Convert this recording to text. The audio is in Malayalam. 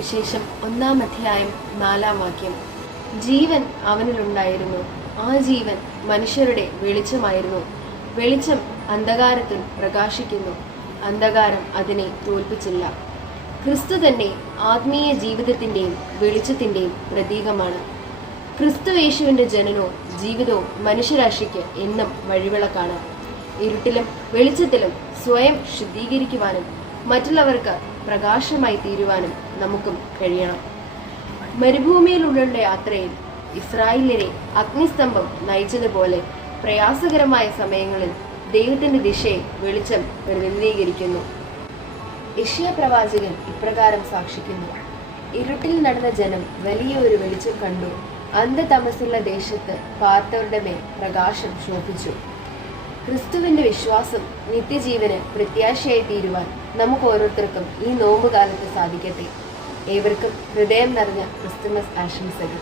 സുവിശേഷം 1-ാം അധ്യായം 4-ാം വാക്യം. ജീവൻ അവനിലുണ്ടായിരുന്നു, ആ ജീവൻ മനുഷ്യരുടെ വെളിച്ചമായിരുന്നു. വെളിച്ചം അന്ധകാരത്തിൽ പ്രകാശിക്കുന്നു, അന്ധകാരം അതിനെ തോൽപ്പിച്ചില്ല. ക്രിസ്തു തന്നെ ആത്മീയ ജീവിതത്തിൻ്റെയും വെളിച്ചത്തിൻ്റെയും പ്രതീകമാണ്. ക്രിസ്തു യേശുവിൻ്റെ ജനനവും ജീവിതവും മനുഷ്യരാശിക്ക് എന്നും വഴിവിളക്കാണ്. ഇരുട്ടിലും വെളിച്ചത്തിലും സ്വയം ശുദ്ധീകരിക്കുവാനും മറ്റുള്ളവർക്ക് പ്രകാശമായി തീരുവാനും നമുക്കും കഴിയണം. മരുഭൂമിയിലുള്ള യാത്രയിൽ ഇസ്രായേലിനെ അഗ്നിസ്തംഭം നയിച്ചതുപോലെ പ്രയാസകരമായ സമയങ്ങളിൽ ദൈവത്തിന്റെ ദിശയെ വെളിച്ചം പ്രതിനിധീകരിക്കുന്നു. യെശയ്യാ പ്രവാചകൻ ഇപ്രകാരം സാക്ഷിക്കുന്നു: ഇരുട്ടിൽ നടന്ന ജനം വലിയ ഒരു വെളിച്ചം കണ്ടു, അന്ധതമസുള്ള ദേശത്ത് പാർത്തവരുടെ മേൽ പ്രകാശം ശോഭിച്ചു. ക്രിസ്തുവിന്റെ വിശ്വാസം നിത്യജീവന് പ്രത്യാശയായി തീരുവാൻ നമുക്ക് ഓരോരുത്തർക്കും ഈ നോമ്പുകാലത്ത് സാധിക്കട്ടെ. ഏവർക്കും ഹൃദയം നിറഞ്ഞ ക്രിസ്തുമസ് ആശംസകൾ.